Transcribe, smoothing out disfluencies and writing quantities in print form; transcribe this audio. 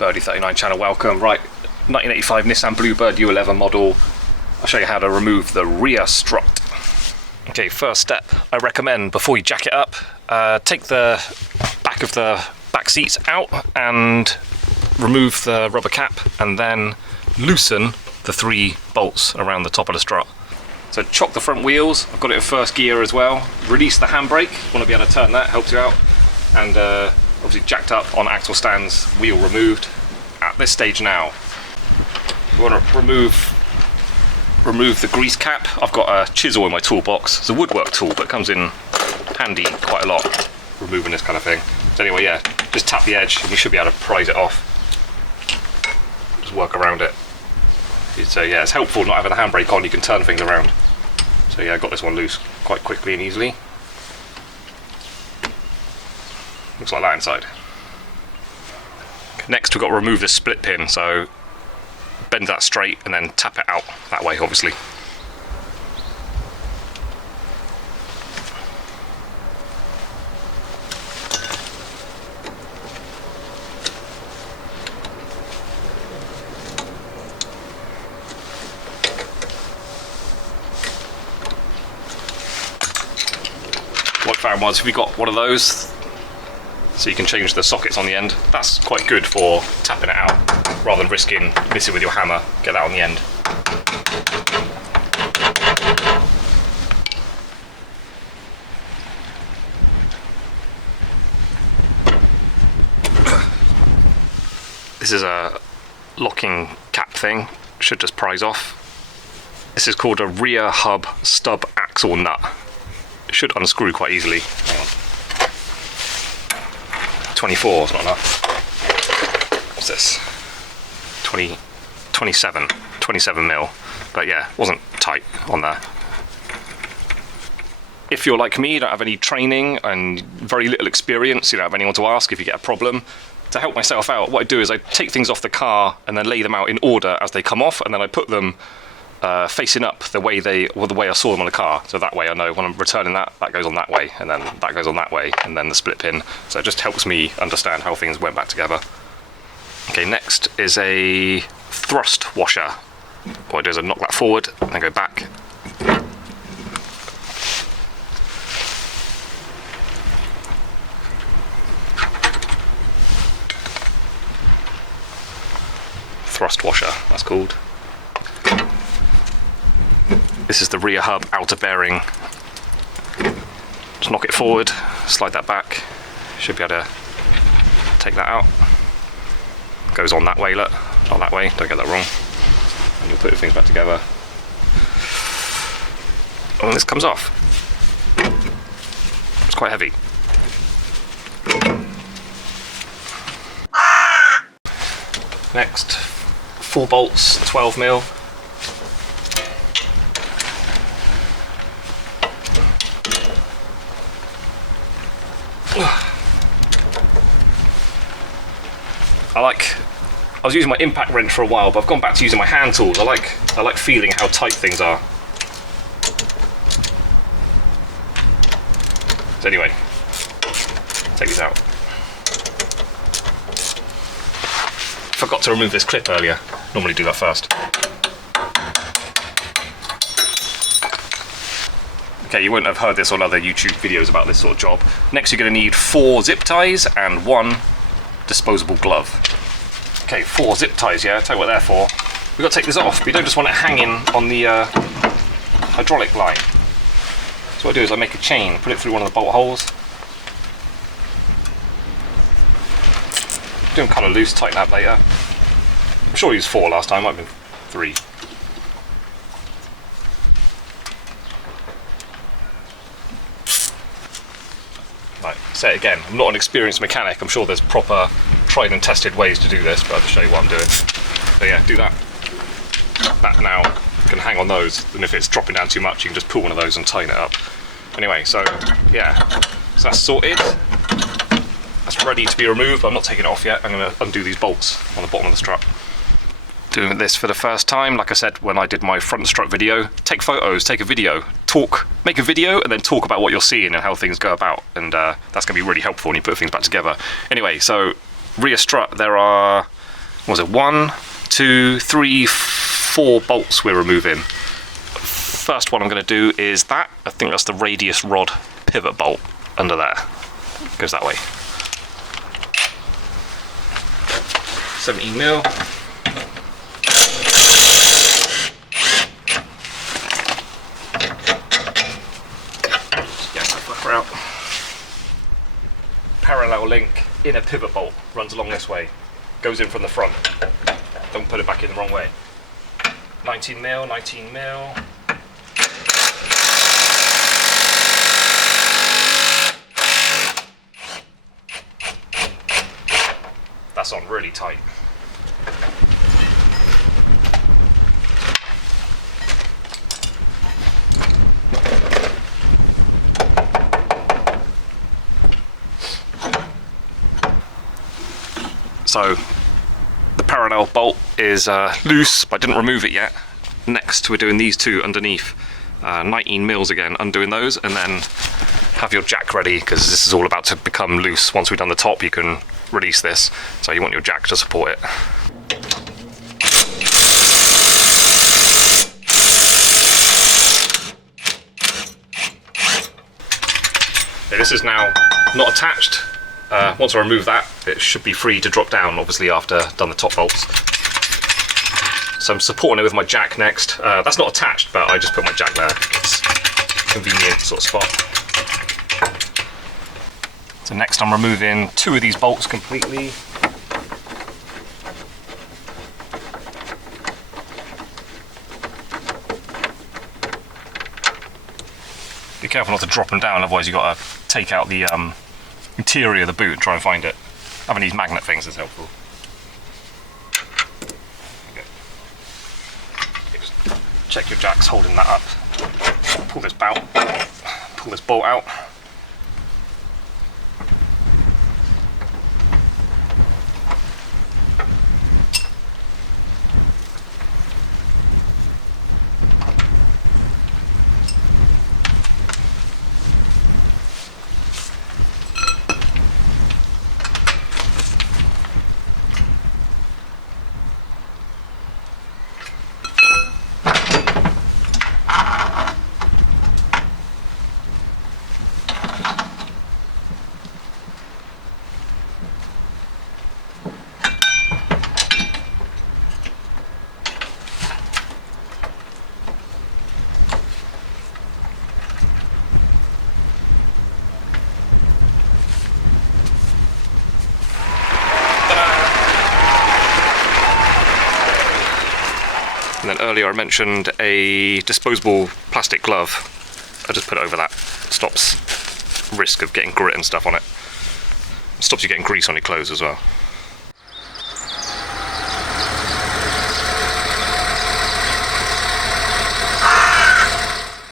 Birdie39 channel, welcome. Right, 1985 Nissan Bluebird U11 model. I'll show you how to remove the rear strut. Okay, first step, I recommend before you jack it up, take the back of the back seats out and remove the rubber cap, and then loosen the 3 bolts around the top of the strut. So chock the front wheels, I've got it in first gear as well. Release the handbrake, you want to be able to turn that, helps you out. And obviously jacked up on axle stands, wheel removed. At this stage now, we want to remove the grease cap. I've got a chisel in my toolbox. It's a woodwork tool, but it comes in handy quite a lot, removing this kind of thing. So anyway, yeah, just tap the edge and you should be able to prise it off. Just work around it. So yeah, it's helpful not having the handbrake on, you can turn things around. So yeah, I got this one loose quite quickly and easily. Looks like that inside. Next we've got to remove this split pin, so bend that straight and then tap it out that way, obviously. What I found was if you got one of those, so you can change the sockets on the end, that's quite good for tapping it out, rather than risking missing with your hammer, get that on the end. This is a locking cap thing, should just prise off. This is called a rear hub stub axle nut. It should unscrew quite easily. Hang on. 24 is not enough. What's this? 27 mil. But yeah, wasn't tight on there. If you're like me, you don't have any training and very little experience, you don't have anyone to ask if you get a problem, to help myself out, what I do is I take things off the car and then lay them out in order as they come off, and then I put them facing up the way I saw them on the car, so that way I know when I'm returning that goes on that way, and then that goes on that way, and then the split pin. So it just helps me understand how things went back together. Okay, next is a thrust washer. What I do is I knock that forward and then go back. Thrust washer, that's called. This is the rear hub outer bearing. Just knock it forward, slide that back. Should be able to take that out. Goes on that way, look. Not that way, don't get that wrong. And you'll put things back together. And this comes off. It's quite heavy. Next, 4 bolts, 12 mil. I was using my impact wrench for a while, but I've gone back to using my hand tools. I like feeling how tight things are. So anyway, take these out. Forgot to remove this clip earlier. Normally do that first. Okay, you wouldn't have heard this on other YouTube videos about this sort of job. Next you're going to need 4 zip ties and 1 disposable glove. Okay, 4 zip ties, yeah, I'll tell you what they're for. We've got to take this off, but you don't just want it hanging on the hydraulic line. So what I do is I make a chain, put it through one of the bolt holes. Do them kind of loose, tighten up later. I'm sure I used 4 last time, might have been 3. Right, say it again, I'm not an experienced mechanic, I'm sure there's proper tried and tested ways to do this, but I'll just show you what I'm doing. So yeah, do that. That now can hang on those, and if it's dropping down too much you can just pull one of those and tighten it up. Anyway, so yeah, so that's sorted. That's ready to be removed, but I'm not taking it off yet. I'm going to undo these bolts on the bottom of the strut. Doing this for the first time, like I said when I did my front strut video, take photos, take a video, make a video and then talk about what you're seeing and how things go about, and that's going to be really helpful when you put things back together. Anyway, so rear strut, there are what was it, 1, 2, 3, 4 bolts we're removing. First one I'm going to do is that. I think that's the radius rod pivot bolt under there. Goes that way. 17mm. Get that flapper out. Parallel link inner pivot bolt runs along this way. Goes in from the front. Don't put it back in the wrong way. 19mm, 19mm. That's on really tight. So the parallel bolt is loose, but I didn't remove it yet. Next we're doing these two underneath, 19mm again, undoing those, and then have your jack ready, because this is all about to become loose. Once we've done the top, you can release this, so you want your jack to support it. Okay, this is now not attached. Once I remove that, it should be free to drop down, obviously after I've done the top bolts. So I'm supporting it with my jack next. That's not attached, but I just put my jack there. It's a convenient sort of spot. So next I'm removing 2 of these bolts completely. Be careful not to drop them down, otherwise you've got to take out the interior of the boot and try and find it. Having these magnet things is helpful. Okay. Just check your jack's holding that up. Pull this bolt out. And then earlier I mentioned a disposable plastic glove. I just put it over that. Stops risk of getting grit and stuff on it. Stops you getting grease on your clothes as well.